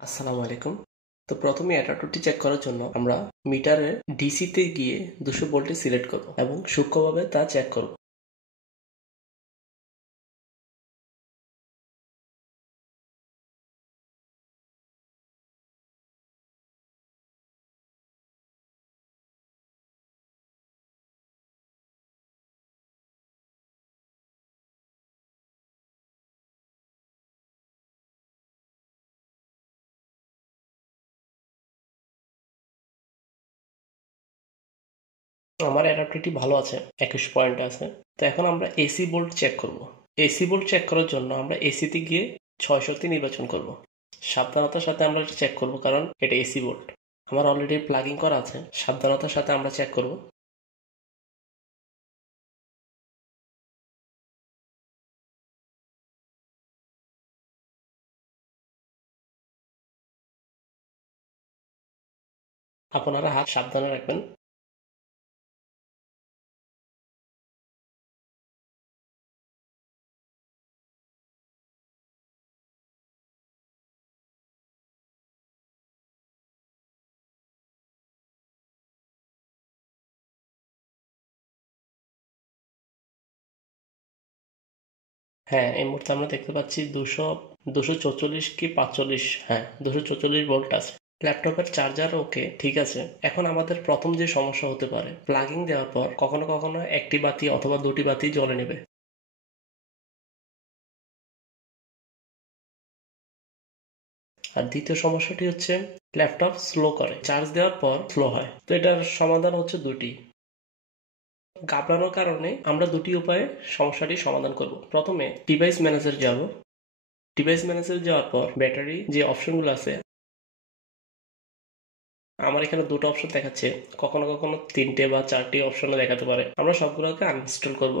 আসসালামু আলাইকুম। তো প্রথমে অ্যাডাপ্টারটি চেক করার জন্য আমরা মিটারের ডিসিতে গিয়ে 200 ভোল্টে সিলেক্ট করব এবং সূক্ষ্মভাবে তা চেক করব। আমার অ্যাডাপ্টারটি ভালো আছে, 21 পয়েন্ট আছে। তো এখন আমরা এসি ভোল্ট চেক করব। এসি ভোল্ট চেক করার জন্য আমরা এসিতে গিয়ে 600 নির্বাচন করব। সাবধানতার সাথে আমরা চেক করব, কারণ এটা এসি ভোল্ট। আমার অলরেডি প্লাগিং করা আছে, সাবধানতার সাথে আমরা চেক করব। আপনারা হাত সাবধানে রাখবেন। হ্যাঁ, এই মুহূর্তে আমরা দেখতে পাচ্ছি 244 কি 45, হ্যাঁ 244 ভোল্ট আছে। ল্যাপটপের চার্জার ওকে, ঠিক আছে। এখন আমাদের প্রথম যে সমস্যা হতে পারে, প্লাগিং দেওয়ার পর কখনো কখনো একটি বাতি অথবা দুটি বাতি জ্বলে নেবে। আর দ্বিতীয় সমস্যাটি হচ্ছে ল্যাপটপ স্লো করে, চার্জ দেওয়ার পর স্লো হয়। তো এটার সমাধান হচ্ছে দুটি। ঘাবড়ানোর কারণে আমরা দুটি উপায়ে সমস্যাটি সমাধান করব। প্রথমে ডিভাইস ম্যানেজার যাব। ডিভাইস ম্যানেজার যাওয়ার পর ব্যাটারি যে অপশনগুলো আছে, আমার এখানে দুটো অপশন দেখাচ্ছে, কখনো কখনো তিনটে বা চারটি অপশনও দেখাতে পারে। আমরা সবগুলোকে আনইনস্টল করব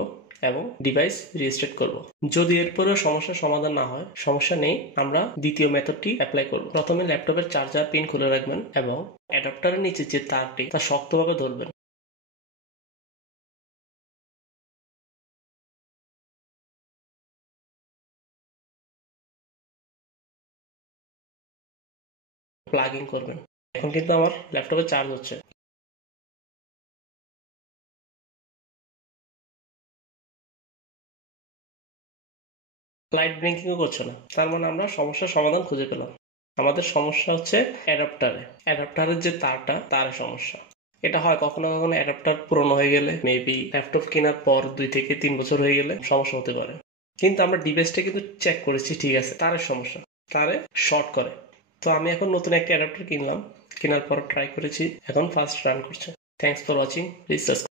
এবং ডিভাইস রিস্টার্ট করব। যদি এরপরেও সমস্যার সমাধান না হয়, সমস্যা নেই, আমরা দ্বিতীয় মেথডটি অ্যাপ্লাই করব। প্রথমে ল্যাপটপের চার্জার পিন খুলে রাখবেন এবং অ্যাডাপ্টারের নিচে যে তারটি তা শক্তভাবে ধরবেন। প্লাগিং করবেন। এখন কিন্তু আমার ল্যাপটপে চার্জ হচ্ছে। লাইট ব্লিঙ্কিংও করছে না, তার মানে আমরা সমস্যার সমাধান খুঁজে পেলাম। আমাদের সমস্যা হচ্ছে অ্যাডাপ্টারের যে তারটা, তার সমস্যা। এটা হয় কখনো কখনো অ্যাডাপ্টার পুরনো হয়ে গেলে, মেবি ল্যাপটপ কেনার পর 2 থেকে 3 বছর হয়ে গেলে সমস্যা হতে পারে। কিন্তু আমরা ডিভাইসটা কিন্তু চেক করেছি, ঠিক আছে, তারের সমস্যা, তারে শর্ট করে। তো আমি এখন নতুন একটা অ্যাডাপ্টার কিনলাম, কেনার পর ট্রাই করেছি, এখন ফার্স্ট রান করছে। Thanks for watching, please subscribe.